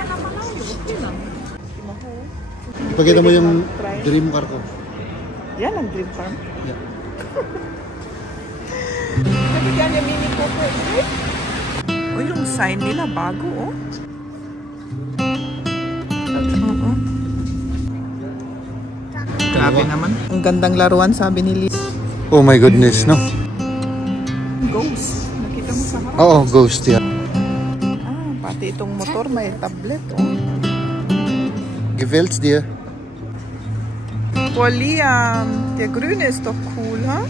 ka na malayo. Okay lang. Ipakita mo yung dream car ko. Yan ang dream car. Yeah. Nabigyan yung Mini Cooper. O yung sign nila bago, oh. Grabe naman. Ang gandang laruan, sabi ni Liz. Oh my goodness, no? Ghost. Nakita mo sa harap? Oo, ghost, yeah. Ah, pati itong motor may tablet, oh. Gefällt's dir? Boah, Liam, der grüne ist doch cool, ha?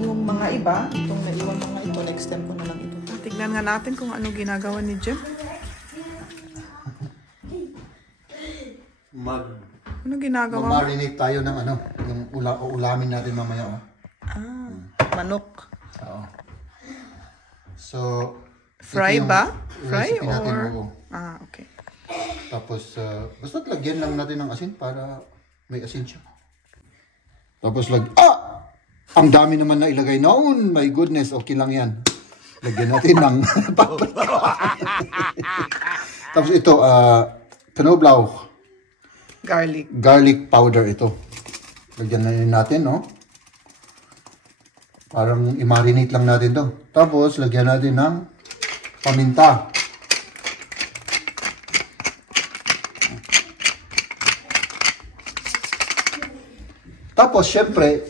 Yung mga iba, itong naiwan mga ito, next time ko na lang ito. Tignan nga natin kung ano ginagawa ni Jem. Ano ginagawa? Mag-marinate tayo ng ano, yung ulamin natin mamaya, oh. Ah, manok. Oo. So, Fry ba? Fry natin, or? oo. Ah, okay. Tapos, basta't lagyan lang natin ng asin para may asin siya. Tapos ang dami naman na ilagay noon. My goodness, okay lang yan. Lagyan natin ng paprika. Tapos ito, knoblauch. Garlic powder ito. Lagyan na natin, no? Parang i-marinate lang natin to. Tapos, lagyan natin ng paminta. Tapos, syempre,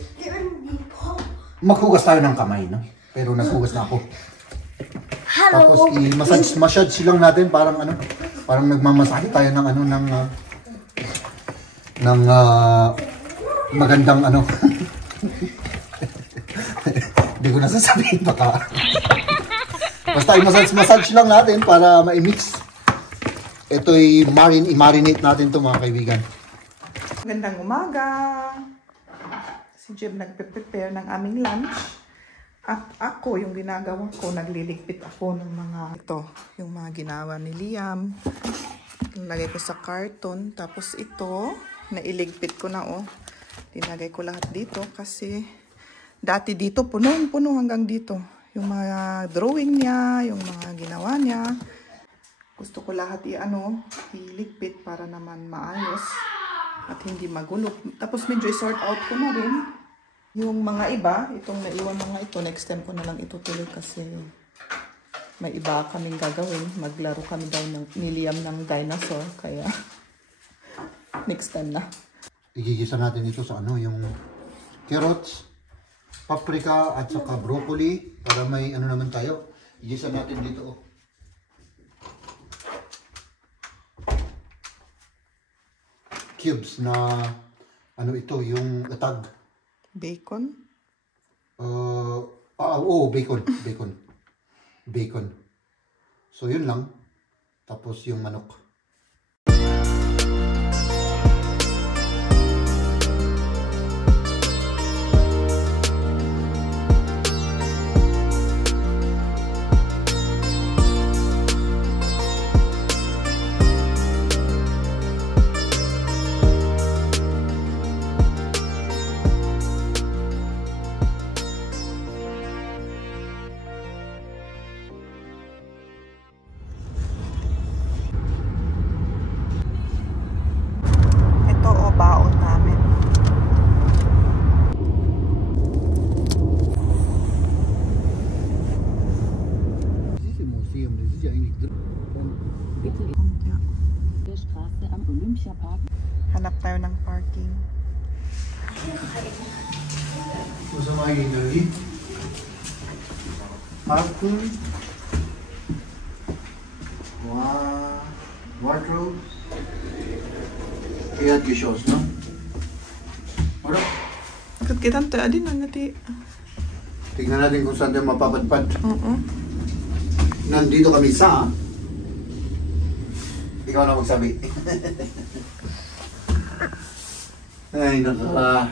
maghugas tayo ng kamay, no? Pero naghugas na ako. Tapos, i-massage lang natin. Parang ano, parang nagmamasahe tayo ng ano, ng magandang ano. Hindi ko nasasabihin baka. Basta i-massage lang natin para ma-mix. Ito'y i-marinate natin to mga kaibigan. Magandang umaga. Si Jem nagpe-prepare ng aming lunch. At ako, yung ginagawa ko, nagliligpit ako ng mga ito. Yung mga ginawa ni Liam. Nilagay ko sa carton. Tapos ito, nailigpit ko na, oh. Dinagay ko lahat dito kasi dati dito, puno hanggang dito. Yung mga drawing niya, yung mga ginawa niya. Gusto ko lahat iligpit para naman maayos at hindi magulo. Tapos medyo i-sort out ko na rin. Yung mga iba, itong naiwan mga ito, next time ko na lang itutuloy kasi may iba kaming gagawin. Maglaro kami daw ni Liam ng dinosaur, kaya next time na. Igigisa natin ito sa ano, yung carrots, paprika at saka broccoli para may ano naman tayo. Igisa natin dito, oh. Cubes na ano ito, yung atag. Bacon? Bacon. So yun lang. Tapos yung manok. Hanap tayo ng parking. Sa mga ginagawa, parking, wardrobe, kaya gishos, no? Ano? Agad kita tayo din ang nati. Tignan natin kung saan tayo mapapadpad. Oo. Nandito kami sa... Ikaw na magsabi. Ay, naka...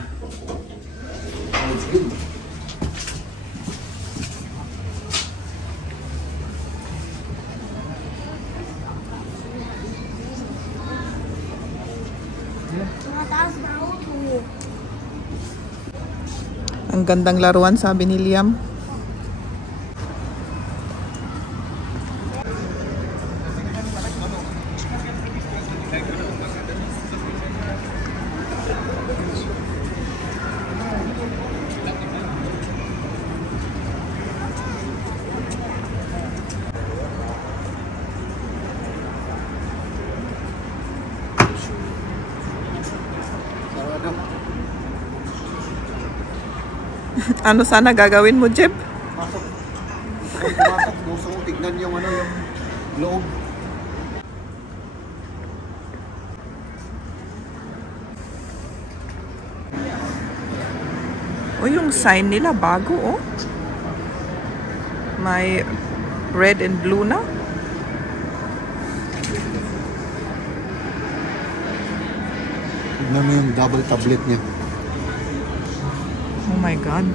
That's good. Ang Ang gandang laruan, sabi ni Liam. Ano sana gagawin mo, Jeb? Pasok. Pumasok. Gusto ko tignan yung ano, yung loob. O, yung sign nila bago, oh. May red and blue na. Tignan mo yung double tablet niya. Oh my God.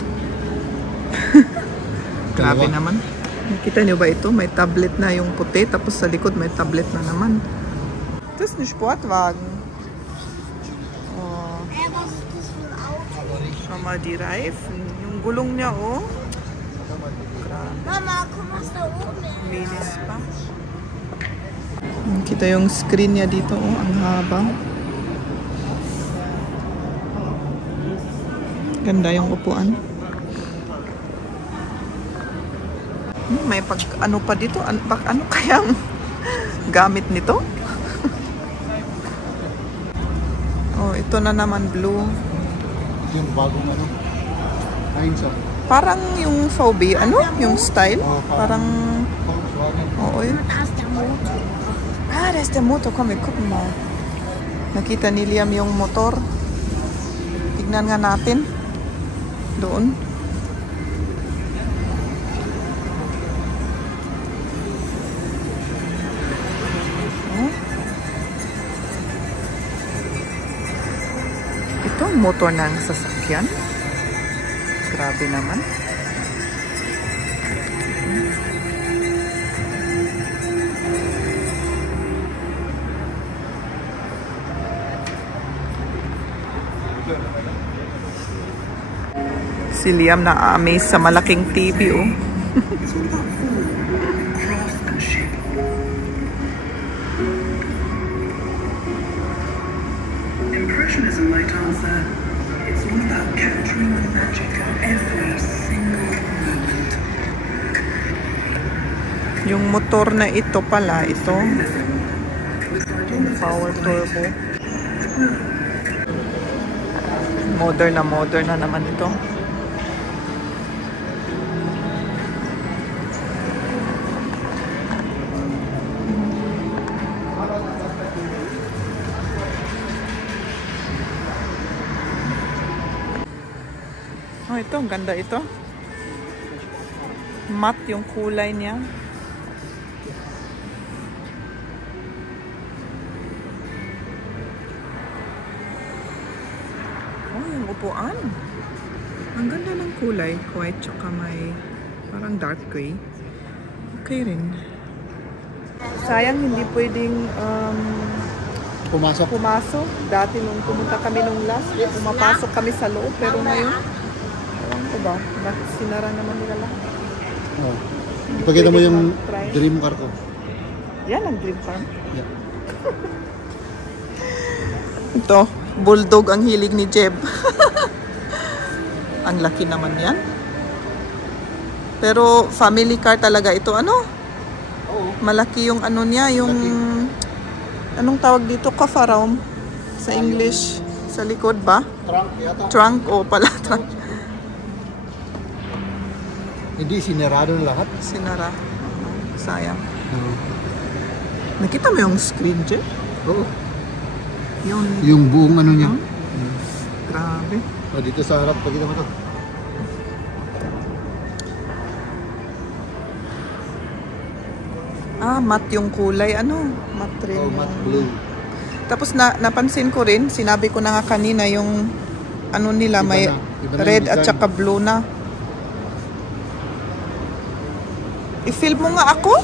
Grabe naman. Nakita niyo ba ito? May tablet na yung puti, tapos sa likod may tablet na naman. Das ist ein Sportwagen. Oh. Schau mal die Reifen. Yung gulong niya, oh. Mama, guck mal da oben. Linis pa. Kita yung screen niya dito, oh. Ang haba. Ganda yung upuan. May pag ano pa dito? Ano kayang gamit nito? Oh, ito na naman blue. Ito yung bagong ano. Heinz. Parang yung Fobi, ano? Yung style? Oh, parang... Volkswagen. Oo, yun. Da ist der Motor. Ah, da ist der Motor. Komm, wir gucken mal. Nakita ni Liam yung motor. Tignan nga natin. Doon. Oh. Ito ang motor ng sasakyan. Grabe naman. Si Liam na-amaze sa malaking TV, oh. Impressionism might answer. It's all about capturing the magic of every single moment. Yung motor na ito pala, ito. Yung power turbo. Modern na naman ito. Oh, ito. Ang ganda ito. Matte yung kulay niya. Oh, yung upuan. Ang ganda ng kulay. White tsaka may parang dark gray. Okay rin. Sayang hindi pwedeng pumasok. Dati nung pumunta kami nung last, pumapasok kami sa loob. Pero ngayon, ewan ko ba? Bakit sinara naman nila lahat? Oh. Ipakita mo yung dream car ko. Yan ang dream farm. Yeah. Ito, bulldog ang hilig ni Jeb. Ang laki naman yan. Pero family car talaga ito. Ano? Oo. Malaki yung ano niya, yung... Anong tawag dito? Kafarom sa English. Sa likod ba? Trunk yata. Trunk o pala trunk. Hindi, sinarado na lahat. Sinara. Sayang. Nakita mo yung screen, Jeb? Oo. Yung... Yung buong ano niya. Grabe. Oh, dito sa harap, pagkita mo to. Ah, matte yung kulay. Ano? Matte rin. Oh, matte blue. Tapos napansin ko rin, sinabi ko na nga kanina yung ano nila, Iba may na yung red at design. saka blue na. I-film mo nga ako?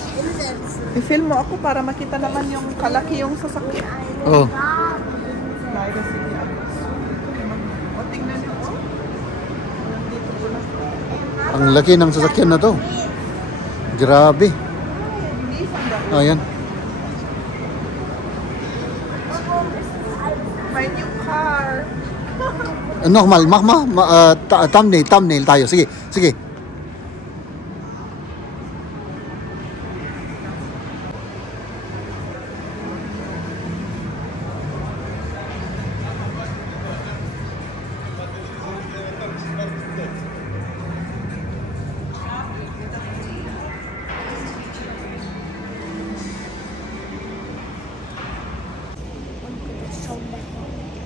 I-film mo ako para makita naman yung kalaki yung sasakyan. Oh. O, tingnan niyo, oh. Dito Ang laki ng sasakyan na to. Grabe. Ayan. My new car. Normal, thumbnail tayo. Sige, sige.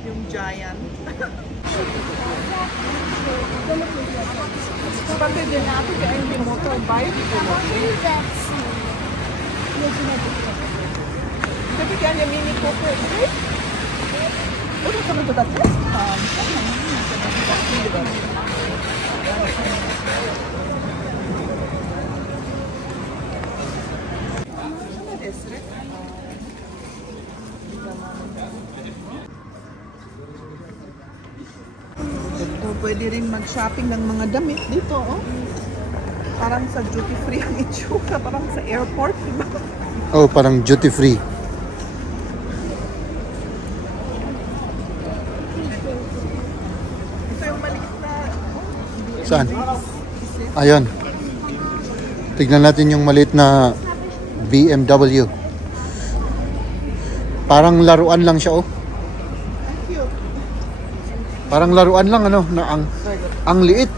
Yung giant. Pati din natin kaya yung motorbike. Tapi kaya yung mini cooper. Udah kamu tuh tadi? Ito, pwede rin mag-shopping ng mga damit dito, oh. Parang sa duty free ang itsura, parang sa airport, diba? Oh, parang duty free. Ito yung maliit na, Saan? Ayun. Tignan natin yung maliit na BMW. Parang laruan lang siya, oh. cute. Parang laruan lang, ano, na ang liit.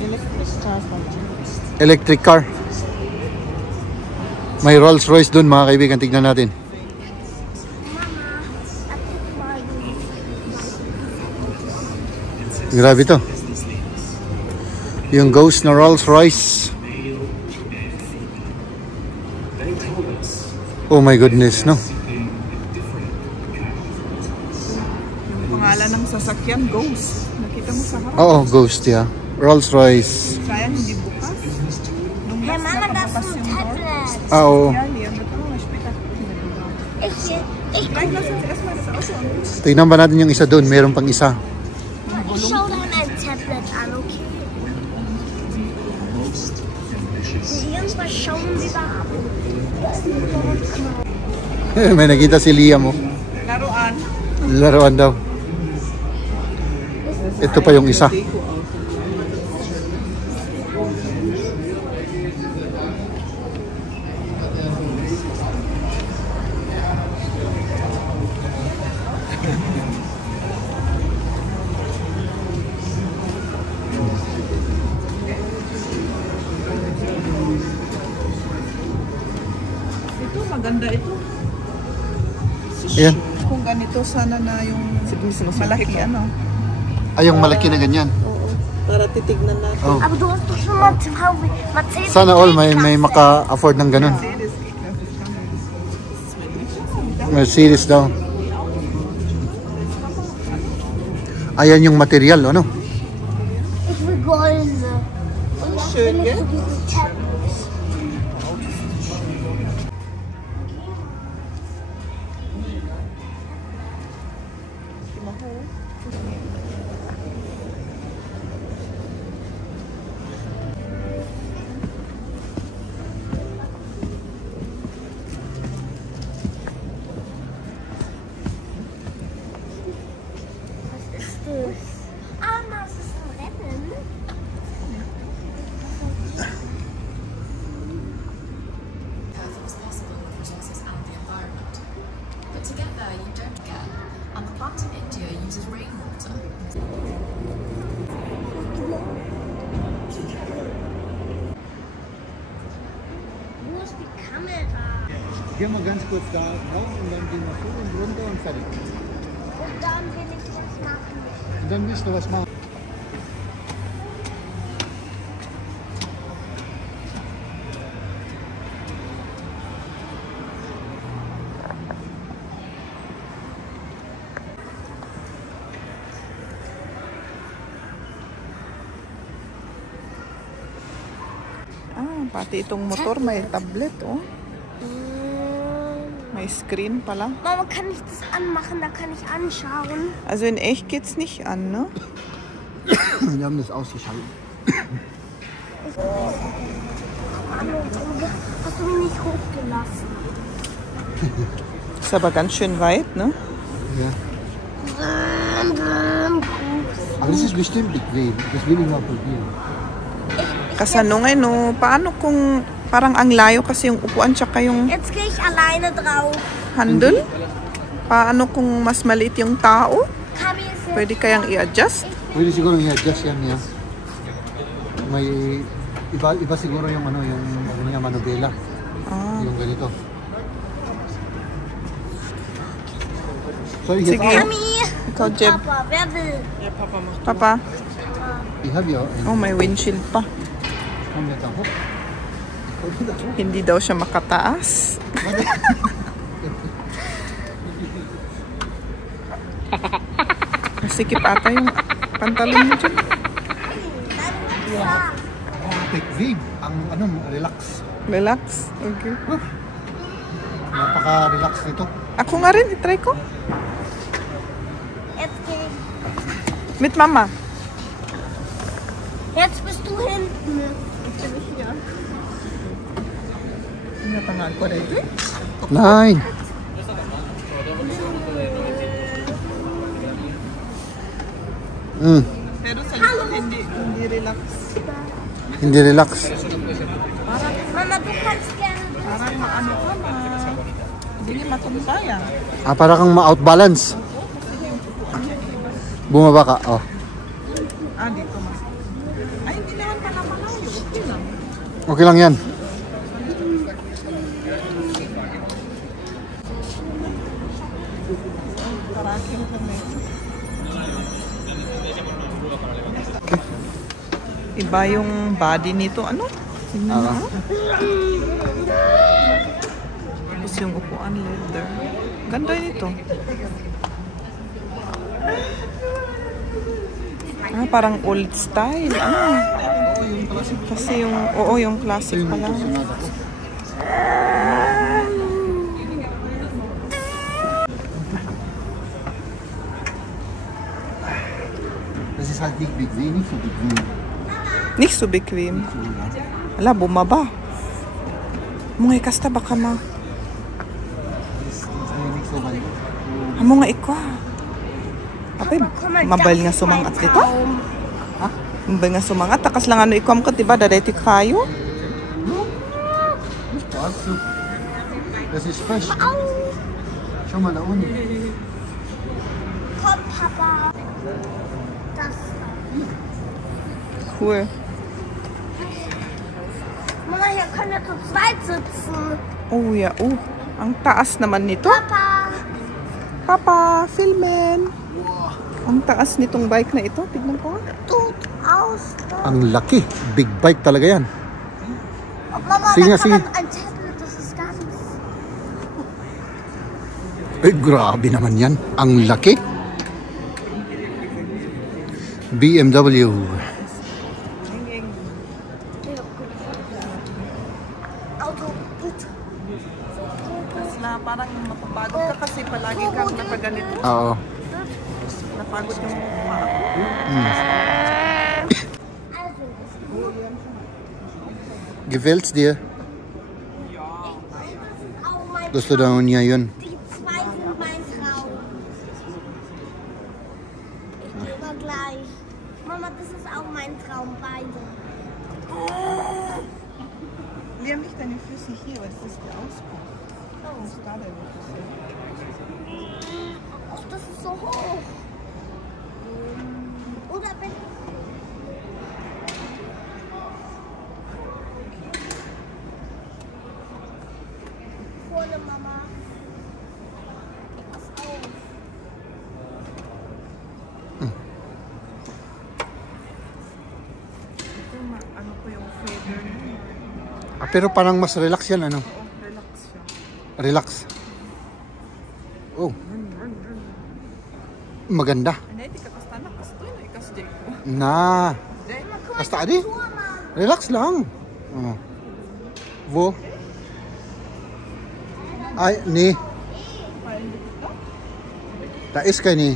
Electric. Electric car. May Rolls Royce dun, mga kaibigan. Tignan natin. Grabe to. Yung ghost na Rolls Royce. Oh my goodness, no? Pangalan ng sasakyan, Ghost. Nakita mo sa harap. Oo, ghost, yeah. Rolls Royce. Sayang hindi bukas. Nung Hey, last Mama, that's nakabukas some yung door. tablet. Ah, oo. Ja, Liam, dat kan wel spelen. Kijk, laat het erstmal das Auto. Tignan ba natin yung isa dun? Meron pang isa. Ich schau dir mein Tablet an, okay? Irgendwas schauen wir da ab. May nakita si Liam, oh. Laruan. Laruan daw. Ito pa yung isa. Ito, maganda ito. Ayan. Kung ganito, sana na yung malaki, ano. Ay, yung malaki na ganyan. Oo. Para titignan natin. Oh. Aber du hast doch schon mal Mercedes. Sana all may maka-afford ng ganun. Mercedes daw. Ayan yung material, ano? Ich will goldene. Und das Schön, bin ich gell? so diese Tablets. Was ist das? Ah, das ist ein Rennen. As possible with resources and the environment. But to get there, you don't get, and the plant in India uses rainwater. Wo ist die Kamera? Geh mal ganz kurz da raus und dann gehen wir hoch und runter und fertig. Und dann will ich das machen. Und dann willst du was machen. Ah, pati itong motor may tablet, oh. May screen pala. Mama, kann ich das anmachen? Da kann ich anschauen. Also in echt geht's nicht an, ne? Wir haben das ausgeschaltet. Hast du mich nicht hochgelassen? Ist aber ganz schön weit, ne? Ja. Aber das ist bestimmt bequem. Das will ich mal probieren. Kasanungay, no? Paano kung parang ang layo kasi yung upuan tsaka yung Jetzt gehe ich alleine drauf. handle? Paano kung mas maliit yung tao? Kabi ist jetzt Pwede kayang i-adjust? Pwede siguro i-adjust yan niya. May iba siguro yung ano yung manubela. Yung ganito. So Sige. Mami. Ikaw, Jeb. Papa, wer will? Papa? Ich habe ja Oh, may windshield pa. Komm jetzt auch. Hindi daw siya makataas. Masikip ata yung pantalon mo dyan. Bequem. Ang relax. Relax. Okay. Napaka-relax nito. Ako nga rin, itry ko. Jetzt gehe ich. Mit Mama. Jetzt bist du hinten. Natangaan ko rin. Nein. Pero sa likod, hindi relax. Hindi relax. Mama, du kannst gerne. Parang maano ka na. Hindi matumbayan. Ah, para kang ma-outbalance. Bumaba ka. Oh. Ah, dito mas. Ay, hindi naman pala malayo. Okay lang. Okay lang yan. Paraking kami. Iba yung body nito. Ano? Tingnan mo. Tapos yung upuan leather. Ganda nito. Ah, parang old style. Ah. Kasi yung, oo, yung classic pala. Das ist halt nicht bequem, nicht so bequem. Nicht so bequem. Ala, bumaba. Mga kasta baka ma. Das ist nicht so weit. Amo nga ikaw. Apay, mabal nga sumangat dito? Ha? Mabal nga sumangat. Takas lang ano ikaw ka, diba? Dadeti kayo? Das ist fresh. Schau mal da unten. Komm, Papa. Das. Cool. Mama, hier können wir zu zweit sitzen. Oh ja, oh. Ang taas naman nito. Papa. Papa, filmen. Ang taas nitong bike na ito. Tignan ko. Tut aus. Ang laki. Big bike talaga yan. Mama, Sige, da kann sige. man ein Tablet, das ist ganz. Eh, grabe naman yan. Ang laki. BMW. Auto, bitte. Na parang mapapagod ka kasi palagi kang nakaganito. Oo. Napagod yung mukha. Also, Gefällt's dir? auch mein Gusto daw niya yun. Die zwei sind mein Traum. Ich gehe mal gleich. Mama, das ist auch mein Traum, beide. Liam, nicht deine Füße hier, weil das ist der Ausbruch. Oh, ist da deine Füße? Ach, das ist so hoch. Oder wenn... Vorne, Mama. Pass auf. Ano ko yung feather niya? Ah, pero parang mas relax yan, ano? Oh, relax siya. Relax. Oh. Maganda. Hindi, di ka kasta na. Kasto yun. Ikas, Jake. Na. Jake, Basta adi. Relax lang. Oh. Wo? Ay, ni. Da ist keine.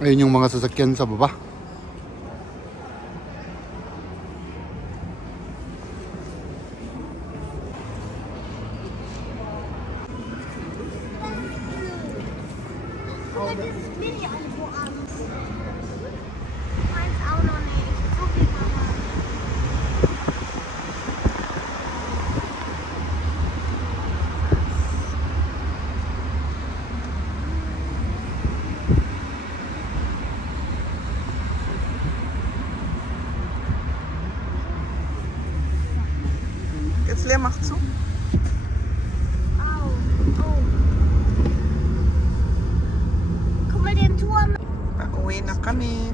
Ayun yung mga sasakyan sa baba. Das ist Mini-Album an. Meins auch noch nicht. So viel Mama. Jetzt Lea, mach zu. Au. Oh. Guck mal den Turm. Pauwi na kami.